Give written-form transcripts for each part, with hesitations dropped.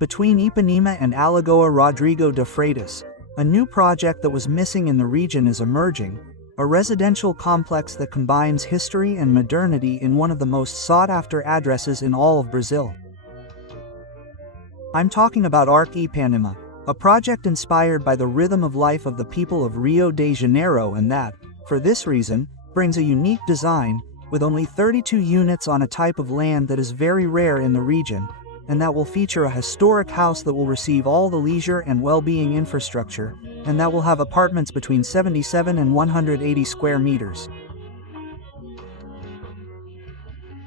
Between Ipanema and Alagoa Rodrigo de Freitas, a new project that was missing in the region is emerging, a residential complex that combines history and modernity in one of the most sought-after addresses in all of Brazil. I'm talking about Arc Ipanema, a project inspired by the rhythm of life of the people of Rio de Janeiro and that, for this reason, brings a unique design, with only 32 units on a type of land that is very rare in the region, and that will feature a historic house that will receive all the leisure and well-being infrastructure, and that will have apartments between 77 and 180 square meters.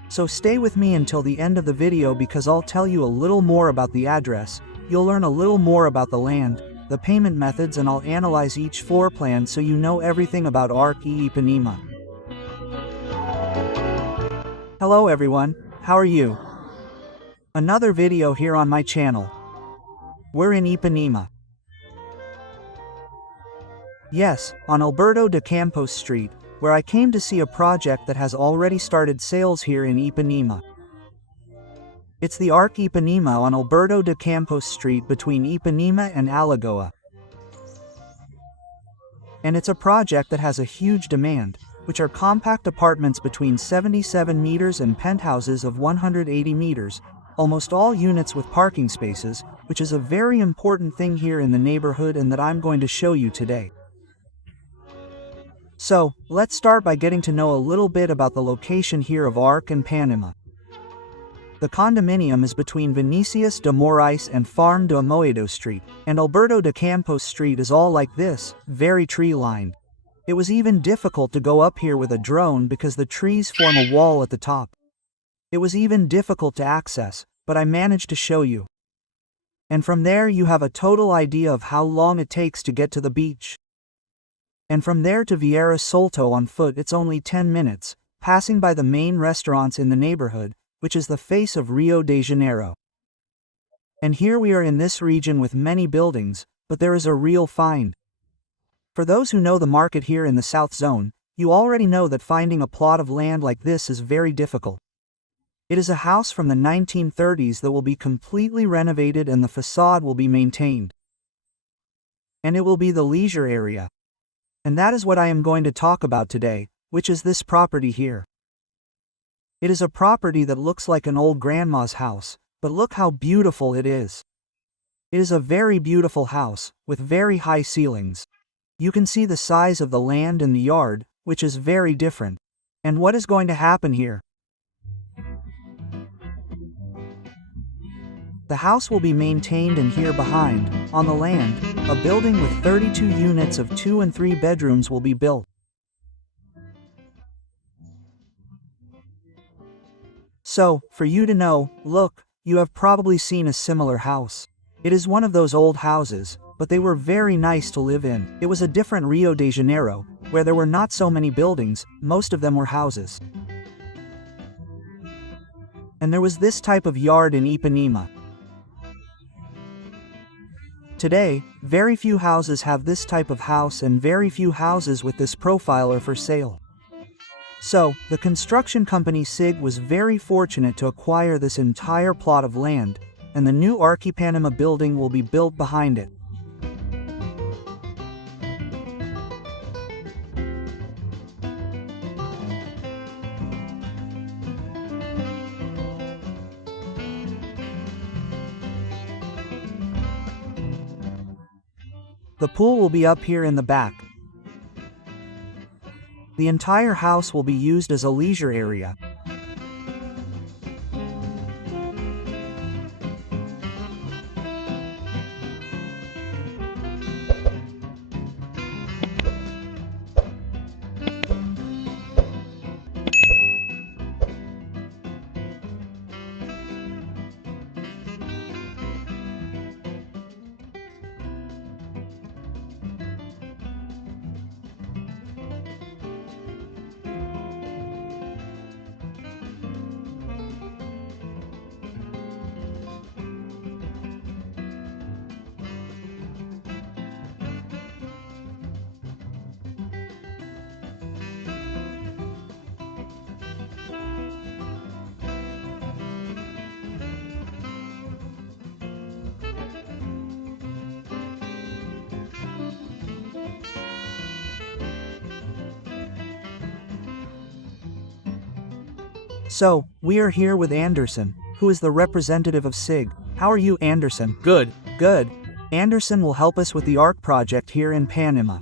So stay with me until the end of the video because I'll tell you a little more about the address, you'll learn a little more about the land, the payment methods, and I'll analyze each floor plan so you know everything about Arc Ipanema. Hello everyone, how are you? Another video here on my channel. We're in Ipanema. Yes, on Alberto de Campos Street, where I came to see a project that has already started sales here in Ipanema. It's the Arc Ipanema on Alberto de Campos Street between Ipanema and Alagoa. And it's a project that has a huge demand, which are compact apartments between 77 meters and penthouses of 180 meters, almost all units with parking spaces, which is a very important thing here in the neighborhood and that I'm going to show you today. So, let's start by getting to know a little bit about the location here of Arc Ipanema. The condominium is between Vinicius de Moraes and Farm de Amoedo Street, and Alberto de Campos Street is all like this, very tree-lined. It was even difficult to go up here with a drone because the trees form a wall at the top. It was even difficult to access, but I managed to show you. And from there you have a total idea of how long it takes to get to the beach. And from there to Vieira Solto on foot it's only 10 minutes, passing by the main restaurants in the neighborhood, which is the face of Rio de Janeiro. And here we are in this region with many buildings, but there is a real find. For those who know the market here in the South Zone, you already know that finding a plot of land like this is very difficult. It is a house from the 1930s that will be completely renovated and the facade will be maintained. And it will be the leisure area. And that is what I am going to talk about today, which is this property here. It is a property that looks like an old grandma's house, but look how beautiful it is. It is a very beautiful house, with very high ceilings. You can see the size of the land and the yard, which is very different. And what is going to happen here? The house will be maintained, and here behind, on the land, a building with 32 units of 2 and 3 bedrooms will be built. So, for you to know, look, you have probably seen a similar house. It is one of those old houses, but they were very nice to live in. It was a different Rio de Janeiro, where there were not so many buildings, most of them were houses. And there was this type of yard in Ipanema. Today, very few houses have this type of house and very few houses with this profile are for sale. So, the construction company SIG was very fortunate to acquire this entire plot of land, and the new Arc Ipanema building will be built behind it. The pool will be up here in the back. The entire house will be used as a leisure area. So, we are here with Anderson, who is the representative of SIG. How are you, Anderson? Good. Good. Anderson will help us with the ARC project here in Panama.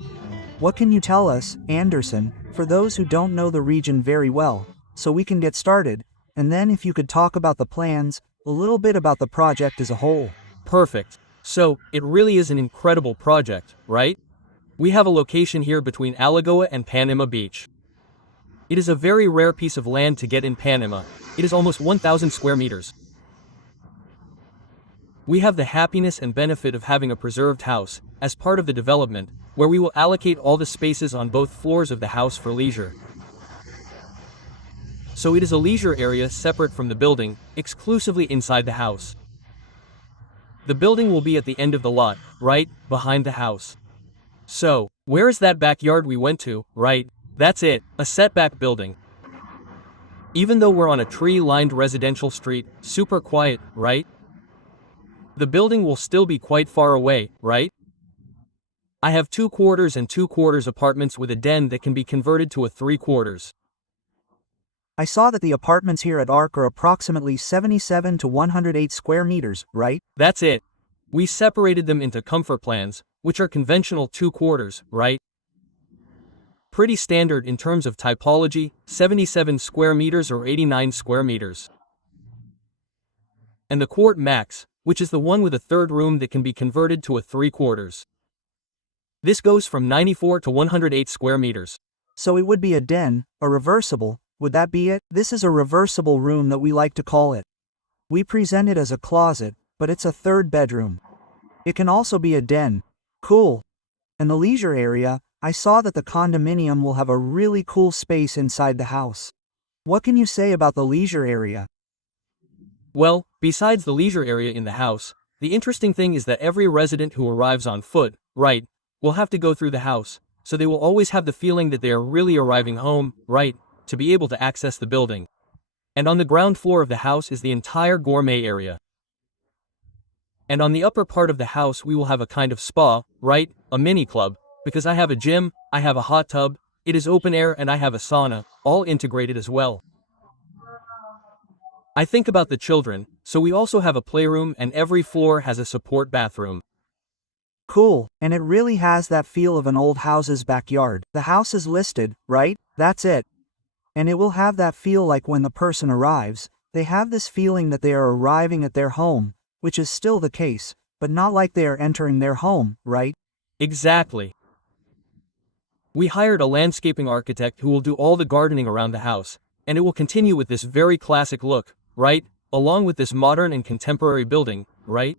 What can you tell us, Anderson, for those who don't know the region very well, so we can get started, and then if you could talk about the plans, a little bit about the project as a whole. Perfect. So, it really is an incredible project, right? We have a location here between Alagoa and Panama Beach. It is a very rare piece of land to get in Panama. It is almost 1,000 square meters. We have the happiness and benefit of having a preserved house, as part of the development, where we will allocate all the spaces on both floors of the house for leisure. So it is a leisure area separate from the building, exclusively inside the house. The building will be at the end of the lot, right, behind the house. So, where is that backyard we went to, right? That's it, a setback building. Even though we're on a tree-lined residential street, super quiet, right? The building will still be quite far away, right? I have 2 quarters and 2 quarters apartments with a den that can be converted to a 3 quarters. I saw that the apartments here at ARC are approximately 77 to 108 square meters, right? That's it. We separated them into comfort plans, which are conventional 2 quarters, right? Pretty standard in terms of typology, 77 square meters or 89 square meters. And the Quart Max, which is the one with a 3rd room that can be converted to a 3 quarters. This goes from 94 to 108 square meters. So it would be a den, a reversible, would that be it? This is a reversible room that we like to call it. We present it as a closet, but it's a 3rd bedroom. It can also be a den. Cool. And the leisure area, I saw that the condominium will have a really cool space inside the house. What can you say about the leisure area? Well, besides the leisure area in the house, the interesting thing is that every resident who arrives on foot, right, will have to go through the house, so they will always have the feeling that they are really arriving home, right, to be able to access the building. And on the ground floor of the house is the entire gourmet area. And on the upper part of the house we will have a kind of spa, right, a mini club, because I have a gym, I have a hot tub, it is open air and I have a sauna, all integrated as well. I think about the children, so we also have a playroom and every floor has a support bathroom. Cool, and it really has that feel of an old house's backyard. The house is listed, right? That's it. And it will have that feel like when the person arrives, they have this feeling that they are arriving at their home, which is still the case, but not like they are entering their home, right? Exactly. We hired a landscaping architect who will do all the gardening around the house, and it will continue with this very classic look, right, along with this modern and contemporary building, right?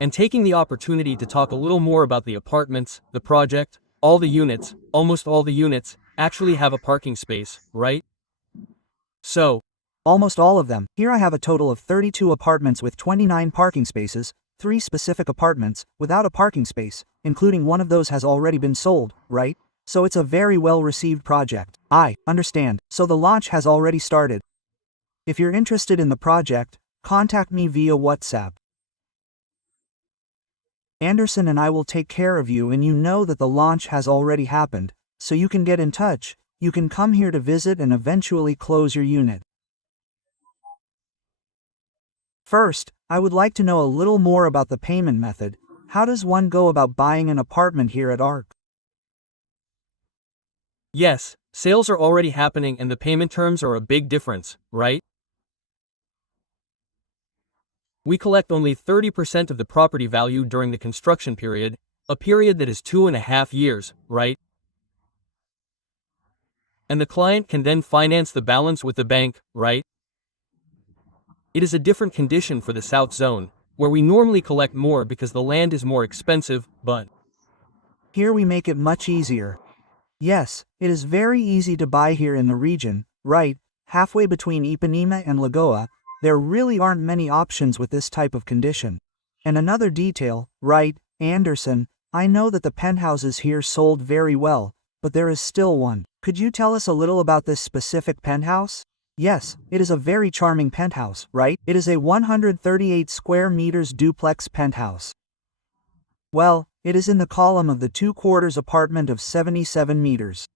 And taking the opportunity to talk a little more about the apartments, the project, all the units, almost all the units, actually have a parking space, right? So, almost all of them. Here I have a total of 32 apartments with 29 parking spaces, 3 specific apartments without a parking space, including one of those has already been sold, right? So it's a very well-received project. I understand, so the launch has already started. If you're interested in the project, contact me via WhatsApp. Anderson and I will take care of you, and you know that the launch has already happened, so you can get in touch, you can come here to visit and eventually close your unit. First, I would like to know a little more about the payment method. How does one go about buying an apartment here at ARC? yes, sales are already happening and the payment terms are a big difference, right? We collect only 30% of the property value during the construction period, a period that is 2.5 years, right? And the client can then finance the balance with the bank, right? It is a different condition for the South Zone, where we normally collect more because the land is more expensive, but Here we make it much easier. Yes, it is very easy to buy here in the region, right, halfway between Ipanema and Lagoa. There really aren't many options with this type of condition. And another detail, right, Anderson, I know that the penthouses here sold very well, but there is still one. Could you tell us a little about this specific penthouse? Yes, it is a very charming penthouse, right? It is a 138 square meters duplex penthouse. Well, it is in the column of the 2 quarters apartment of 77 meters.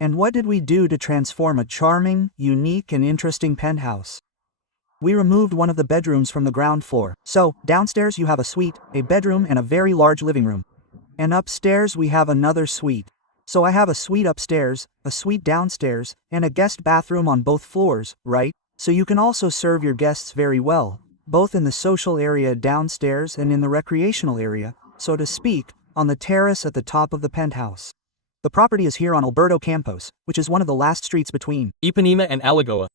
And what did we do to transform a charming, unique and interesting penthouse? We removed one of the bedrooms from the ground floor. So, downstairs you have a suite, a bedroom and a very large living room. And upstairs we have another suite. So I have a suite upstairs, a suite downstairs, and a guest bathroom on both floors, right? So you can also serve your guests very well, both in the social area downstairs and in the recreational area, so to speak, on the terrace at the top of the penthouse. The property is here on Alberto Campos, which is one of the last streets between Ipanema and Alagoa.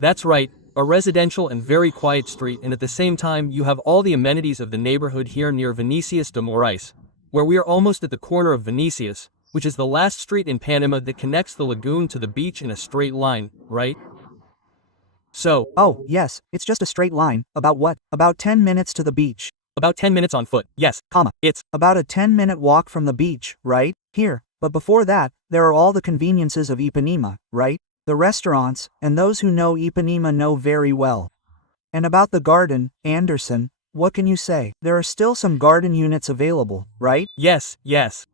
That's right, a residential and very quiet street, and at the same time you have all the amenities of the neighborhood here near Vinicius de Moraes, where we are almost at the corner of Vinicius, which is the last street in Panama that connects the lagoon to the beach in a straight line, right? So, Oh, yes, it's just a straight line. About what? About 10 minutes to the beach. about 10 minutes on foot, yes, it's About a 10-minute walk from the beach, right? Here. But before that, there are all the conveniences of Ipanema, right? The restaurants, and those who know Ipanema know very well. And about the garden, Anderson, what can you say? There are still some garden units available, right? yes.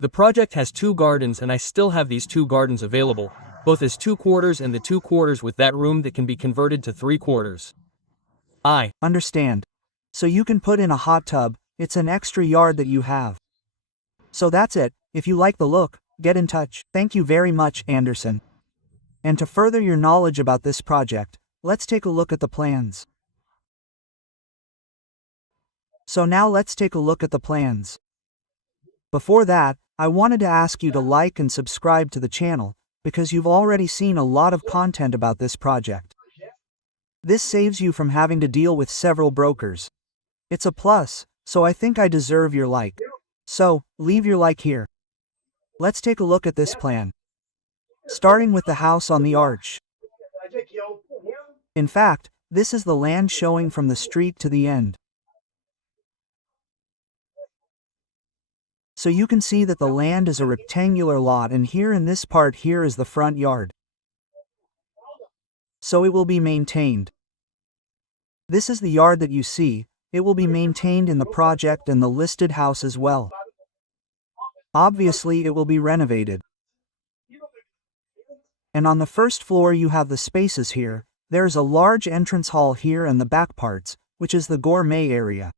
The project has 2 gardens and I still have these 2 gardens available, both as 2 quarters and the 2 quarters with that room that can be converted to 3 quarters. I Understand. So you can put in a hot tub, it's an extra yard that you have. So that's it. If you like the look, get in touch. Thank you very much, Anderson. And to further your knowledge about this project, let's take a look at the plans. So now let's take a look at the plans. Before that, I wanted to ask you to like and subscribe to the channel, because you've already seen a lot of content about this project. This saves you from having to deal with several brokers. It's a plus, so I think I deserve your like. So, leave your like here. Let's take a look at this plan. Starting with the house on the arch. In fact, this is the land showing from the street to the end. So you can see that the land is a rectangular lot, and here in this part here is the front yard. So it will be maintained. This is the yard that you see. It will be maintained in the project and the listed house as well. Obviously it will be renovated. And on the first floor you have the spaces here. There is a large entrance hall here and the back parts, which is the gourmet area.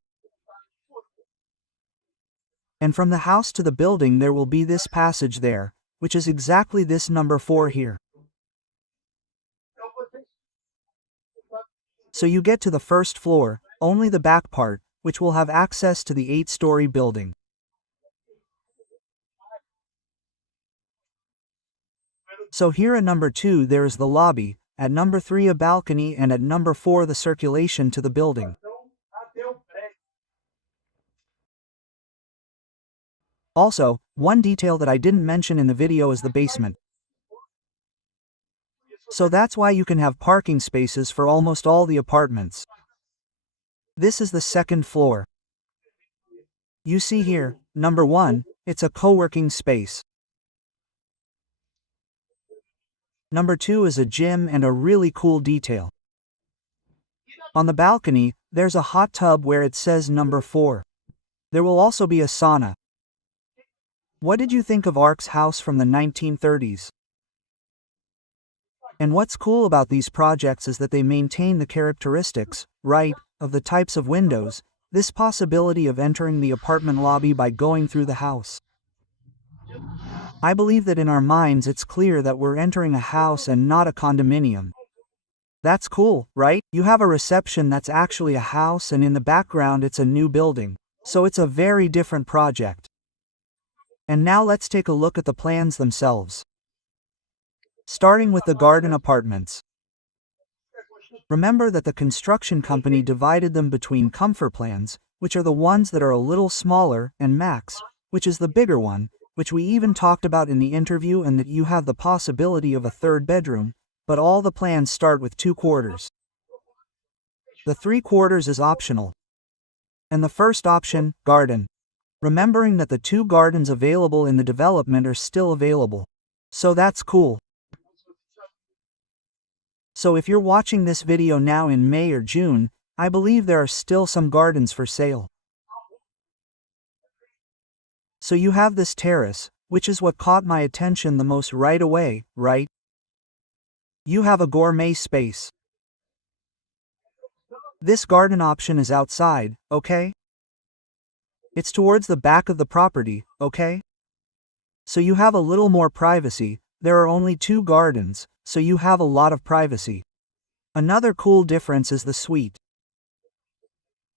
And from the house to the building there will be this passage there, which is exactly this number 4 here. So you get to the first floor, only the back part, which will have access to the 8-story building. So here at number 2 there is the lobby, at number 3 a balcony, and at number 4 the circulation to the building. Also, one detail that I didn't mention in the video is the basement. So that's why you can have parking spaces for almost all the apartments. This is the second floor. You see here, number 1, it's a co-working space. Number 2 is a gym, and a really cool detail. On the balcony, there's a hot tub where it says number 4. There will also be a sauna. What did you think of Ark's house from the 1930s? And what's cool about these projects is that they maintain the characteristics, right, of the types of windows, this possibility of entering the apartment lobby by going through the house. I believe that in our minds it's clear that we're entering a house and not a condominium. That's cool, right? You have a reception that's actually a house, and in the background it's a new building. So it's a very different project. And now let's take a look at the plans themselves. Starting with the garden apartments. Remember that the construction company divided them between comfort plans, which are the ones that are a little smaller, and max, which is the bigger one, which we even talked about in the interview, and that you have the possibility of a 3rd bedroom, but all the plans start with 2 quarters. The 3 quarters is optional. And the first option, garden. Remembering that the 2 gardens available in the development are still available. So that's cool. So if you're watching this video now in May or June, I believe there are still some gardens for sale. So you have this terrace, which is what caught my attention the most right away, right? You have a gourmet space. This garden option is outside, okay? It's towards the back of the property, okay? So you have a little more privacy. There are only 2 gardens, so you have a lot of privacy. Another cool difference is the suite.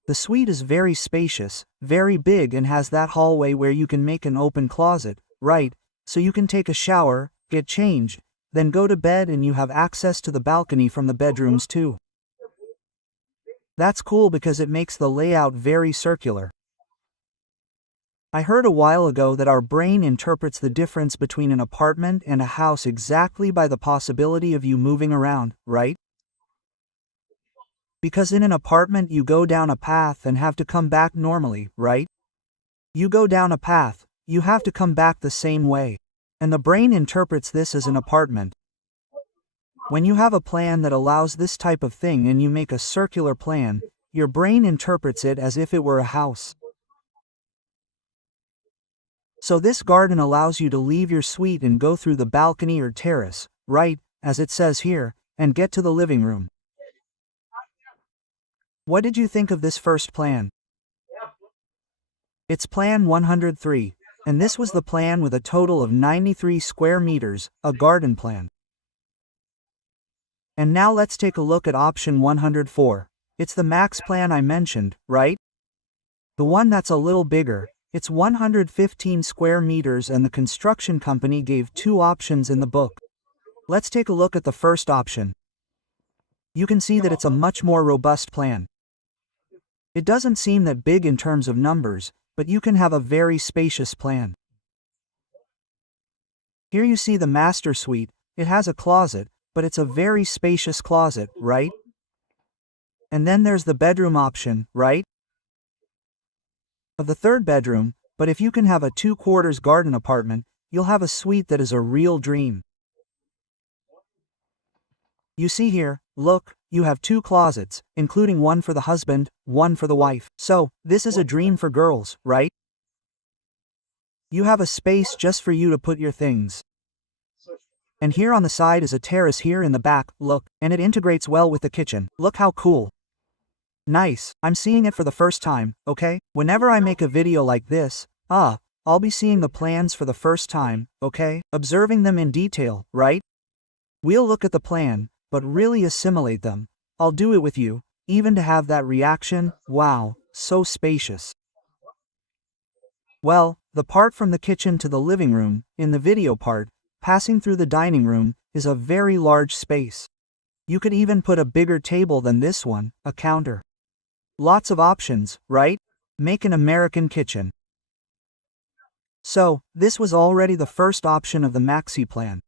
The suite is very spacious, very big, and has that hallway where you can make an open closet, right? So you can take a shower, get changed, then go to bed, and you have access to the balcony from the bedrooms too. That's cool because it makes the layout very circular. I heard a while ago that our brain interprets the difference between an apartment and a house exactly by the possibility of you moving around, right? Because in an apartment you go down a path and have to come back normally, right? You go down a path, you have to come back the same way. And the brain interprets this as an apartment. When you have a plan that allows this type of thing and you make a circular plan, your brain interprets it as if it were a house. So this garden allows you to leave your suite and go through the balcony or terrace, right, as it says here, and get to the living room. What did you think of this first plan? It's plan 103, and this was the plan with a total of 93 square meters, a garden plan. And now let's take a look at option 104. It's the max plan I mentioned, right? The one that's a little bigger. It's 115 square meters, and the construction company gave 2 options in the book. Let's take a look at the first option. You can see that it's a much more robust plan. It doesn't seem that big in terms of numbers, but you can have a very spacious plan. Here you see the master suite. It has a closet, but it's a very spacious closet, right? And then there's the bedroom option, right? Of the third bedroom, but if you can have a 2/4 garden apartment, you'll have a suite that is a real dream. You see here, look, you have 2 closets, including one for the husband, one for the wife. So, this is a dream for girls, right? You have a space just for you to put your things. And here on the side is a terrace here in the back, look, and it integrates well with the kitchen. Look how cool. Nice, I'm seeing it for the first time, okay? Whenever I make a video like this, I'll be seeing the plans for the first time, okay? Observing them in detail, right? We'll look at the plan, but really assimilate them. I'll do it with you, even to have that reaction, wow, so spacious. Well, the part from the kitchen to the living room, in the video part, passing through the dining room, is a very large space. You could even put a bigger table than this one, a counter. Lots of options, right? Make an American kitchen. So, this was already the first option of the maxi plan.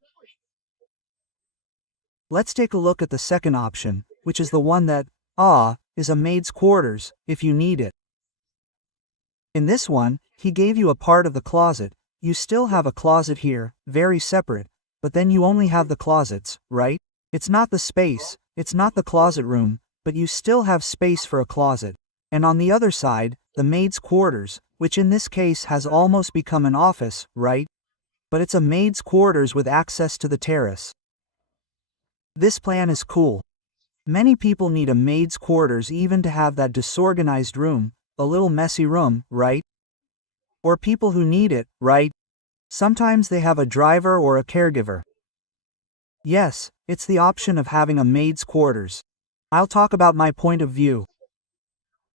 Let's take a look at the second option, which is the one that, is a maid's quarters, if you need it. In this one, he gave you a part of the closet. You still have a closet here, very separate, but then you only have the closets, right? It's not the space, it's not the closet room, but you still have space for a closet. And on the other side, the maid's quarters, which in this case has almost become an office, right? But it's a maid's quarters with access to the terrace. This plan is cool. Many people need a maid's quarters even to have that disorganized room, a little messy room, right? Or people who need it, right? Sometimes they have a driver or a caregiver. Yes, it's the option of having a maid's quarters. I'll talk about my point of view.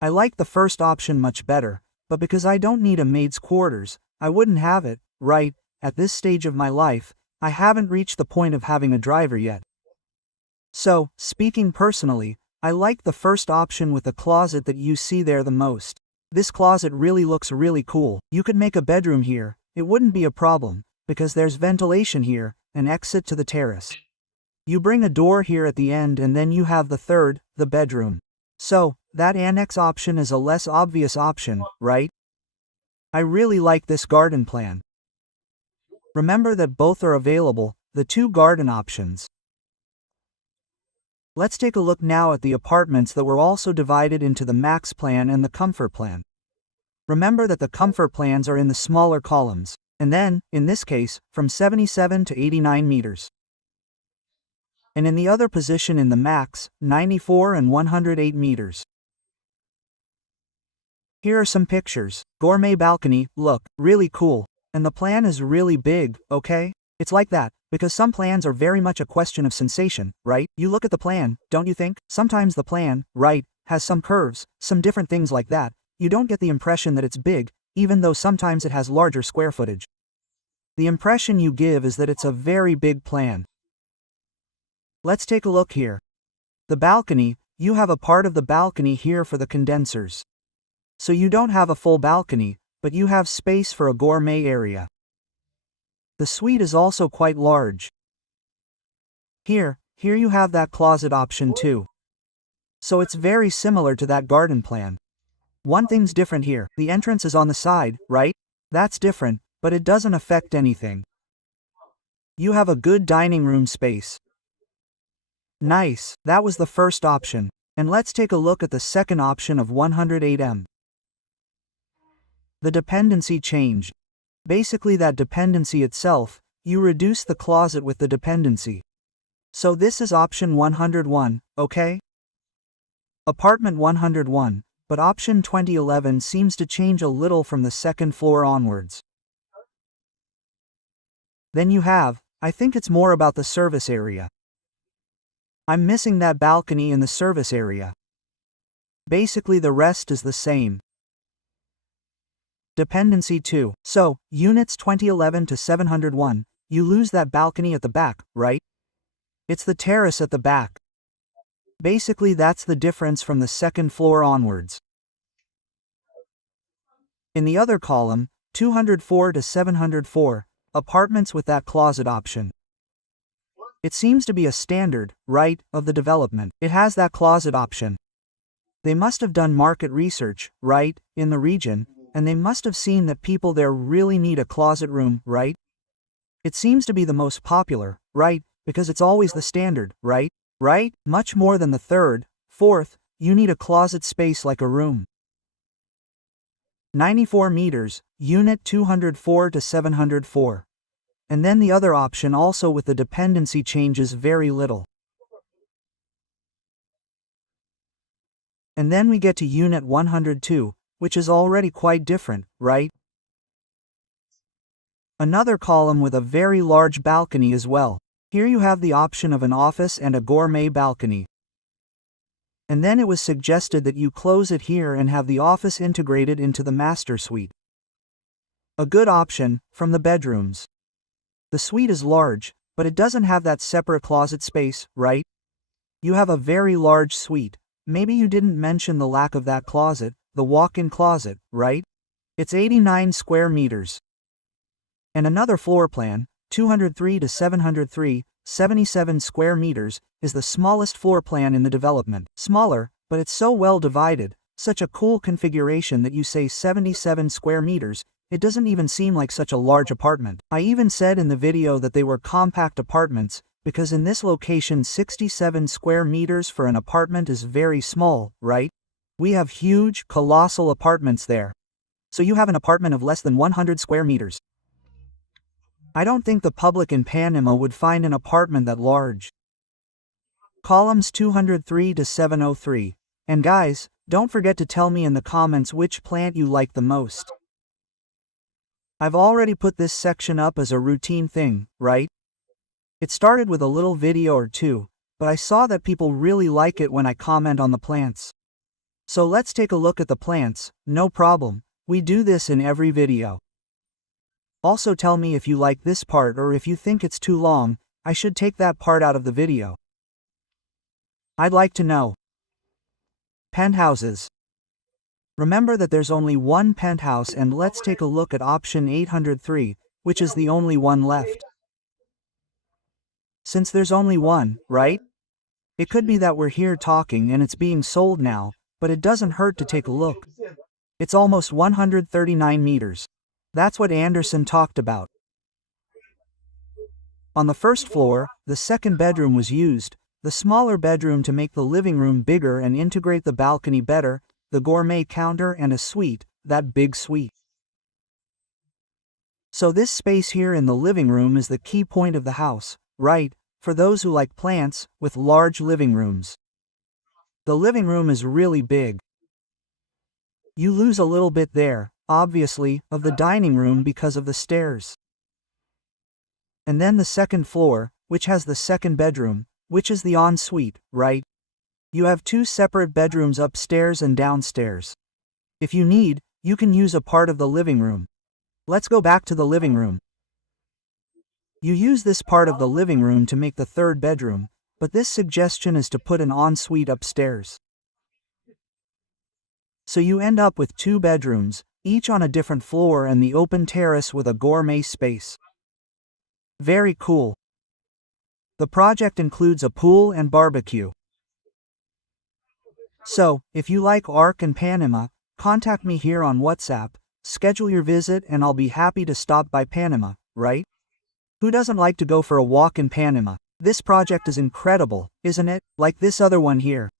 I like the first option much better, but because I don't need a maid's quarters, I wouldn't have it, right? At this stage of my life, I haven't reached the point of having a driver yet. So, speaking personally, I like the first option with the closet that you see there the most. This closet really looks really cool. You could make a bedroom here, it wouldn't be a problem, because there's ventilation here, an exit to the terrace. You bring a door here at the end and then you have the third, the bedroom. So, that annex option is a less obvious option, right? I really like this garden plan. Remember that both are available, the 2 garden options. Let's take a look now at the apartments that were also divided into the max plan and the comfort plan. Remember that the comfort plans are in the smaller columns, And then, in this case, from 77 to 89 meters. And in the other position in the max, 94 and 108 meters. Here are some pictures. Gourmet balcony, look, really cool. And the plan is really big, okay? It's like that, because some plans are very much a question of sensation, right? You look at the plan, don't you think? Sometimes the plan, right, has some curves, some different things like that. You don't get the impression that it's big, even though sometimes it has larger square footage. The impression you give is that it's a very big plan. Let's take a look here. The balcony, you have a part of the balcony here for the condensers. So you don't have a full balcony, but you have space for a gourmet area. The suite is also quite large. Here you have that closet option too. So it's very similar to that garden plan. One thing's different here, the entrance is on the side, right? That's different, but it doesn't affect anything. You have a good dining room space. Nice, that was the first option. And let's take a look at the second option of 108M. The dependency change. Basically that dependency itself, you reduce the closet with the dependency. So this is option 101, okay? Apartment 101, but option 2011 seems to change a little from the second floor onwards. Then you have, I think it's more about the service area. I'm missing that balcony in the service area. Basically the rest is the same. Dependency 2. So, units 2011 to 701, you lose that balcony at the back, right? It's the terrace at the back. Basically that's the difference from the second floor onwards. In the other column, 204 to 704, apartments with that closet option. It seems to be a standard, right, of the development. It has that closet option. They must have done market research, right, in the region, and they must have seen that people there really need a closet room, right? It seems to be the most popular, right, because it's always the standard, right? Right? Much more than the third, fourth, you need a closet space like a room. 94 meters, unit 204 to 704. And then the other option also with the dependency changes very little. And then we get to unit 102, which is already quite different, right? Another column with a very large balcony as well. Here you have the option of an office and a gourmet balcony. And then it was suggested that you close it here and have the office integrated into the master suite. A good option, from the bedrooms. The suite is large, but it doesn't have that separate closet space, right? You have a very large suite. Maybe you didn't mention the lack of that closet, the walk-in closet, right? It's 89 square meters. And another floor plan, 203 to 703, 77 square meters, is the smallest floor plan in the development. Smaller, but it's so well divided, such a cool configuration that you say 77 square meters, it doesn't even seem like such a large apartment. I even said in the video that they were compact apartments, because in this location 67 square meters for an apartment is very small, right? We have huge, colossal apartments there. So you have an apartment of less than 100 square meters. I don't think the public in Panama would find an apartment that large. Columns 203 to 703. And guys, don't forget to tell me in the comments which plant you like the most. I've already put this section up as a routine thing, right? It started with a little video or two, but I saw that people really like it when I comment on the plants. So let's take a look at the plants, no problem, we do this in every video. Also tell me if you like this part or if you think it's too long, I should take that part out of the video. I'd like to know. Penthouses. Remember that there's only one penthouse, and let's take a look at option 803, which is the only one left. Since there's only one, right? It could be that we're here talking and it's being sold now, but it doesn't hurt to take a look. It's almost 139 meters. That's what Anderson talked about. On the first floor, the second bedroom was used, the smaller bedroom to make the living room bigger and integrate the balcony better, the gourmet counter and a suite, that big suite. So this space here in the living room is the key point of the house, right? For those who like plants, with large living rooms. The living room is really big. You lose a little bit there, obviously, of the dining room because of the stairs. And then the second floor, which has the second bedroom, which is the ensuite, right? You have two separate bedrooms upstairs and downstairs. If you need, you can use a part of the living room. Let's go back to the living room. You use this part of the living room to make the third bedroom, but this suggestion is to put an ensuite upstairs. So you end up with two bedrooms, each on a different floor and the open terrace with a gourmet space. Very cool. The project includes a pool and barbecue. So, if you like Arc and Panama, contact me here on WhatsApp, schedule your visit and I'll be happy to stop by Panama, right? Who doesn't like to go for a walk in Panama? This project is incredible, isn't it? Like this other one here.